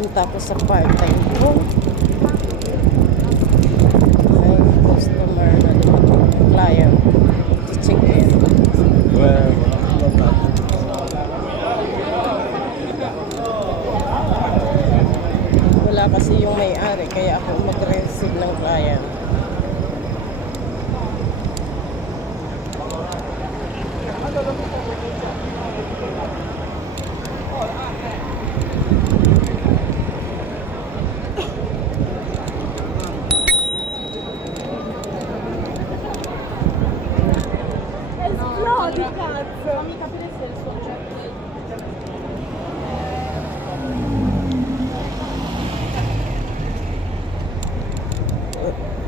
Punta ko sa part-time ko. May customer na dumating, client. Check in. Wala kasi yung may-ari, kaya ako mag-receive ng client. No, di cazzo! Fammi capire se il soggetto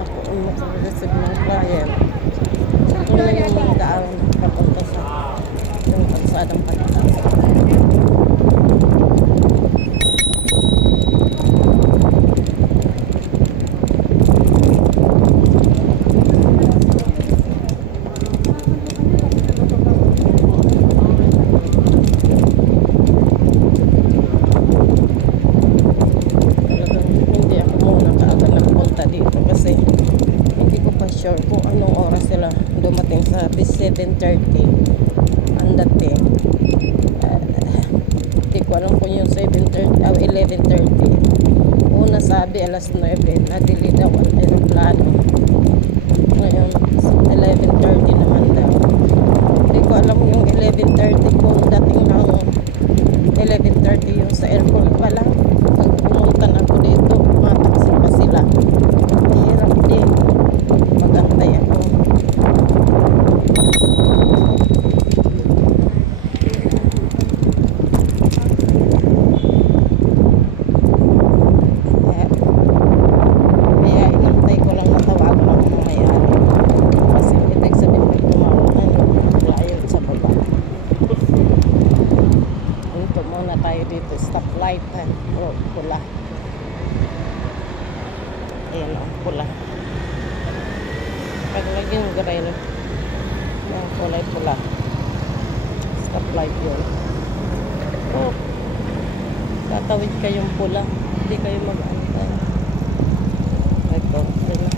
Ako ang mag-receive ng client. Ito na yung daan papunta sa yung kalsadang patatas. Sure kung anong oras sila dumating sa 7:30 ang dating. Hindi ko alam kung yung 7:30 o 11:30. Una sabi alas 9 na-delay daw ang aeroplano. Ngayon 11:30 naman daw. Hindi ko alam yung 11:30 kung dating ng 11:30 yung sa airport pa lang. Pag pumunta na ako dito mataksi pa sila. Mahirap din magantay ako. Kaya inantay ko lang natawagan ng mga may-ari. Kasi ibig sabihin may tumawag na yung client sa baba. Punto muna tayo dito. Stoplight ha. O, pula. Ayan o, pula. Pag naging green, yung kulay pula. Stoplight yun. Oh, tatawid kayong pula. Hindi kayo mag-antay. Ito, yun na.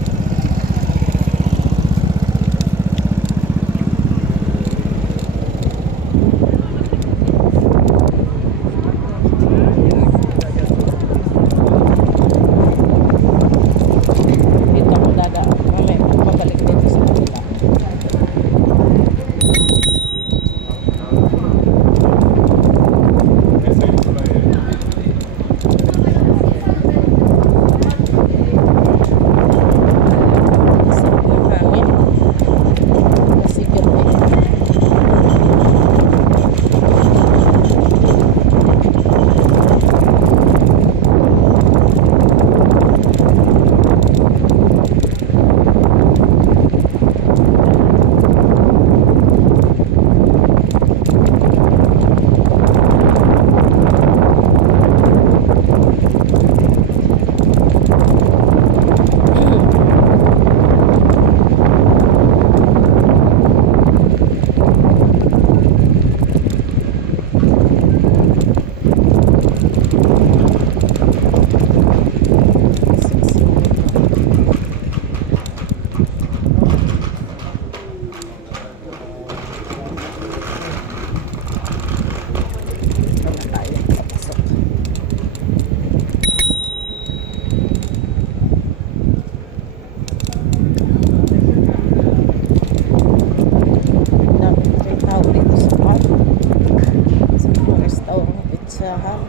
Pizzahan.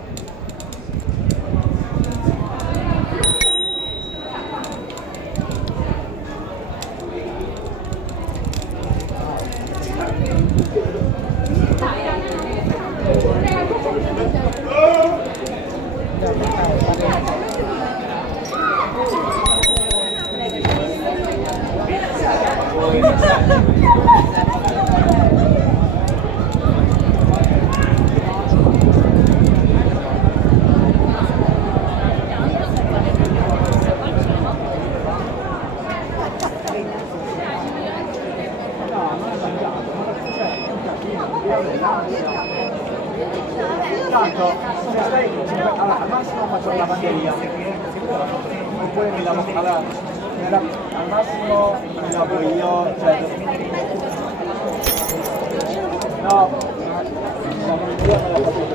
se está ahí, al máximo con la batería. No pueden ir al máximo la apoyo. No, la batería no la puedo.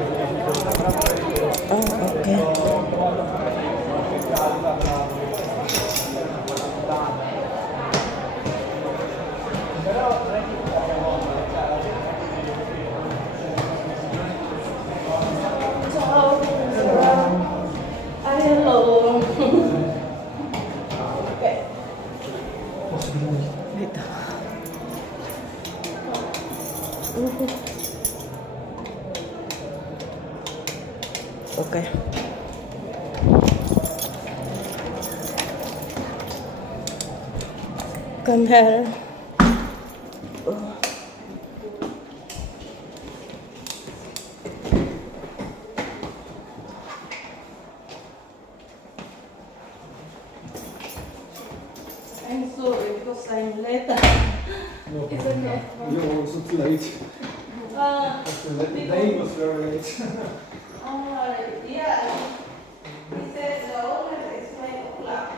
Oh, okay. Ay, hello. Okay. Dito. Okay. Come here. I'm sorry because I'm late. No, Is it not? you're also too late. The day was very late. Yeah. He said the owner is 9 o'clock.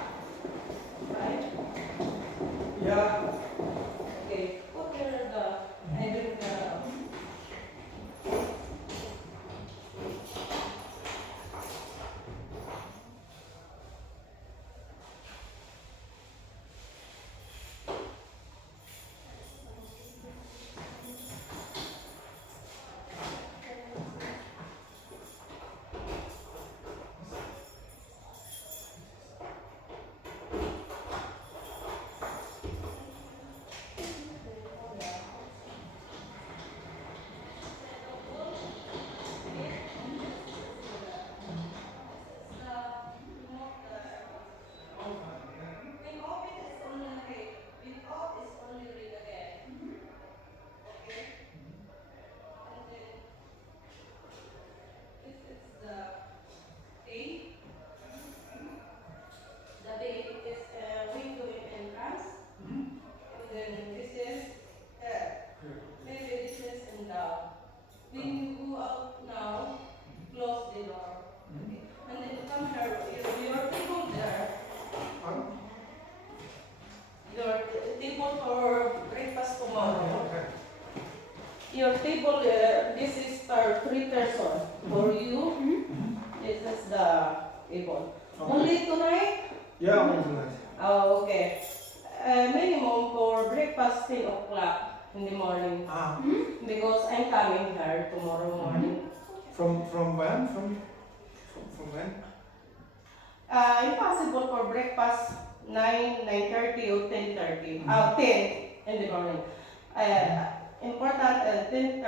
Right? Yeah. Okay. Put your I bring the when you go out now, close the door. Okay. And then come here, your table there, your table for breakfast tomorrow. Your table, this is for 3 person. For you, this is the table. Only tonight? Yeah, I'm tonight. Oh, okay. Minimum for breakfast 10 o'clock in the morning. Because I'm coming here tomorrow morning. From when? From when? Impossible for breakfast 9:30 or 10:30. 10 in the morning. Important 10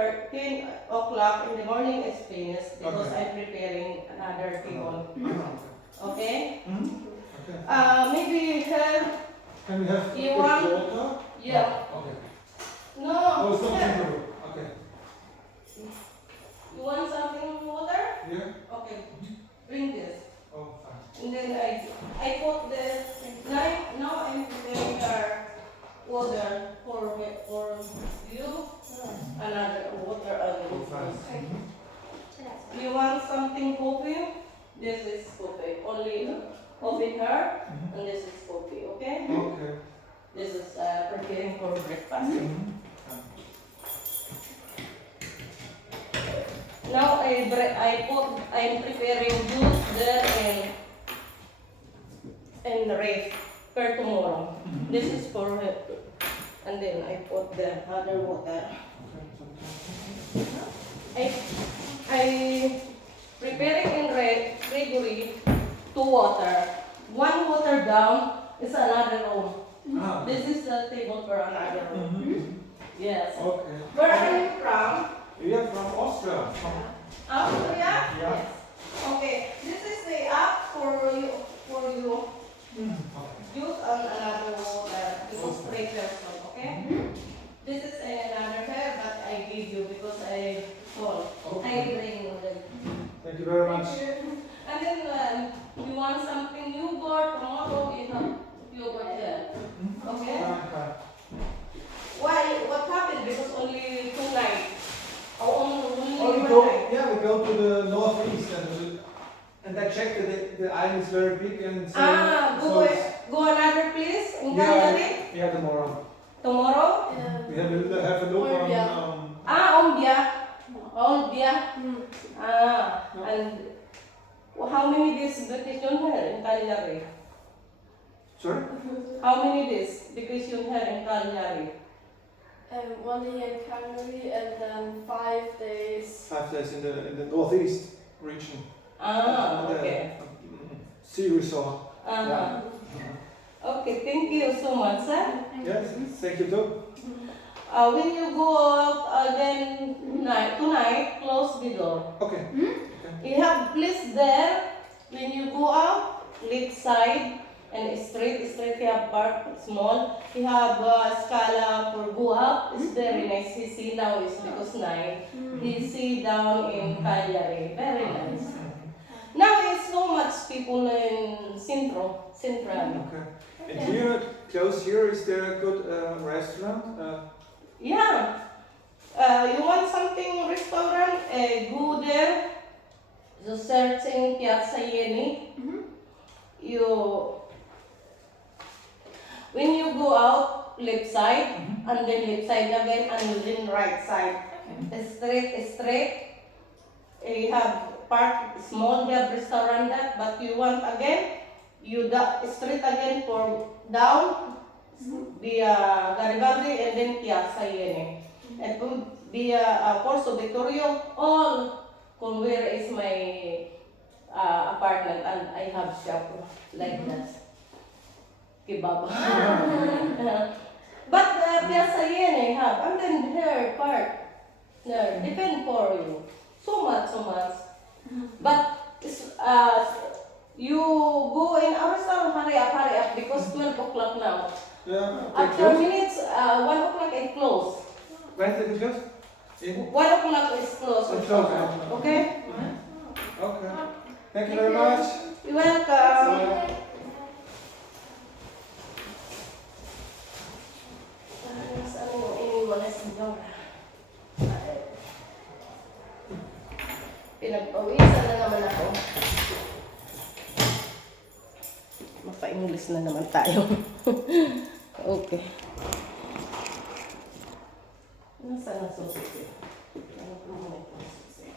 o'clock in the morning is finished because Okay. I'm preparing another table. Okay? Okay. Maybe here. Can we have You want- water? Yeah. Okay. No. Oh, it's not here. drinkable. Okay. You want something water? Yeah. Okay. Bring this. Oh, fine. And then I put the knife. Now I'm preparing our water for you. Another water. Oh, fine. You want something coffee? This is coffee. Only coffee here, and this is coffee. Okay? Okay. This is preparing for breakfast. Now I'm preparing juice there and rest for tomorrow. This is for and then I put the other water. I preparing in Gregory 2 water. 1 water down is another room. This is the table for another room. Yes. Okay. Where are you from? We are from Austria. Austria? Yeah. Yes. Okay. This is the app for you. Use on another water because 3 person. Okay. This is another hair that I give you because I call. I bring you. Thank you very much. And then you want something yogurt tomorrow? You have yogurt here. Okay. Why? What happened? Because only 2 nights. Only Oh, we 1 go. night. Yeah, we go to the north Island. And I checked that the island is very big and so. Go another place in Yeah, Cagliari yeah, tomorrow. tomorrow. We have a look on. Ombia. And how many days vacation here in Cagliari? Sorry? How many days vacation here in Cagliari? 1 day in Cagliari and then 5 days. 5 days in the northeast region. Okay. Sea resort. Uh-huh. Okay, thank you so much, sir. Yes, thank you too. When you go out again tonight, close the door. Okay. You have place there. When you go out, left side and straight you have park small. You have Scala for go up. It's very nice. You see now it's because night. You see down in Cagliari. Very nice. Now it's so much people in Central. Okay. And here, close here, is there a good restaurant? Yeah. You want something restaurant? Go there. So searching Piazza Ieni. When you go out, left side, and then left side again, and then right side. Straight. You have park small, you have restaurant that, but you want again, you straight again for down, via Garibaldi, and then Piazza Ieni. And via Corso Vittorio, all where is my apartment, and I have shop like that. Kebab. But Piazza Ieni have, and then here park. There, depend for you. So much. But you go in our town, hurry up, because 12 o'clock now. Yeah. After minutes, 1 o'clock it close. When did it close? 1 o'clock is close. It's closed, yeah. Okay? Okay. Thank you very much. You're welcome. Saan yung iniwan na si Dora? Pinagpawisan na naman ako. Mapa-English na naman tayo. Okay. Nasaan ang susi? Ano po muna itong susi?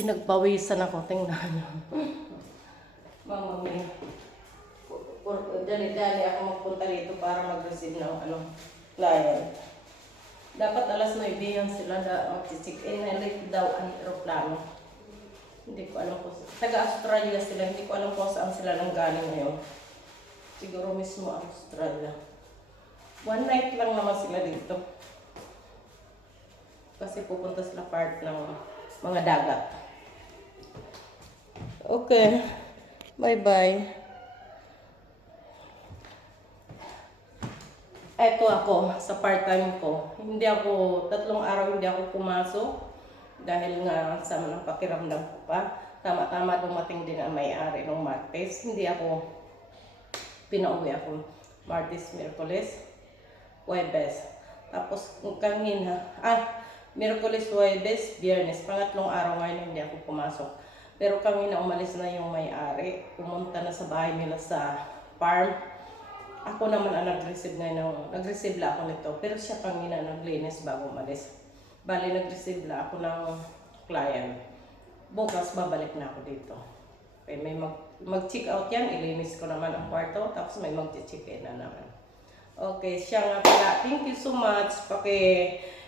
Pinagpawisan ako, tingnan nyo. Mama mia. Dali-dali ako magpunta dito para mag-receive ng client. Dapat alas 9 yan sila mag-check in na late daw ang aeroplano. Hindi ko alam kung taga-Australia sila, hindi ko alam kung saan sila nang galing ngayon. Siguro mismo Australia. 1 night lang naman sila dito. Kasi pupunta sila part ng mga dagat. Okay. Bye-bye. Eto ako sa part-time ko. Hindi ako, 3 araw hindi ako pumasok dahil nga sa mga pakiramdam ko pa. Tama-tama dumating din ang may-ari ng Martes. Hindi ako pinauwi ako Martes, Miyerkules, Huwebes. Tapos kanina, Miyerkules, Huwebes, Biyernes. Pangatlong araw ngayon hindi ako pumasok. Pero kanina umalis na yung may-ari. Pumunta na sa bahay nila sa farm. Ako naman ang nag-receive ngayon. Nag-receive lang ako nito. Pero siya kanina naglinis bago umalis. Bali, nag-receive lang ako ng client. Bukas, babalik na ako dito. Okay, may mag-check out yan. Ilinis ko naman ang kwarto. Tapos may mag-check in na naman. Okay, siya nga pala. Thank you so much.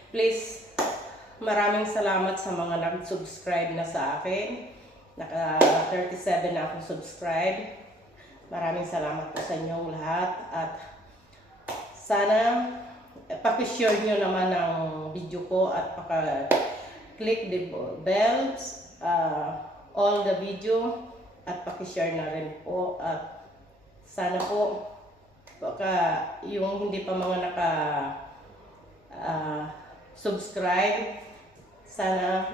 Please, maraming salamat sa mga nag-subscribe na sa akin. Naka 37 na akong subscribe. Maraming salamat po sa inyong lahat. At sana pakishare nyo naman ang video ko at click the bells, all the video, at pakishare na rin po. At sana po baka yung hindi pa mga subscribe. Sana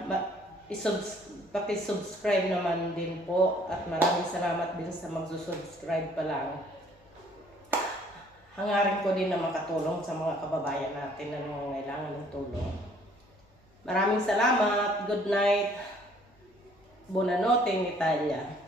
paki-subscribe naman din po at maraming salamat din sa magsusubscribe pa lang. Hangarin ko din na makatulong sa mga kababayan natin na nangangailangan ng tulong. Maraming salamat. Good night. Buonanotte in Italia.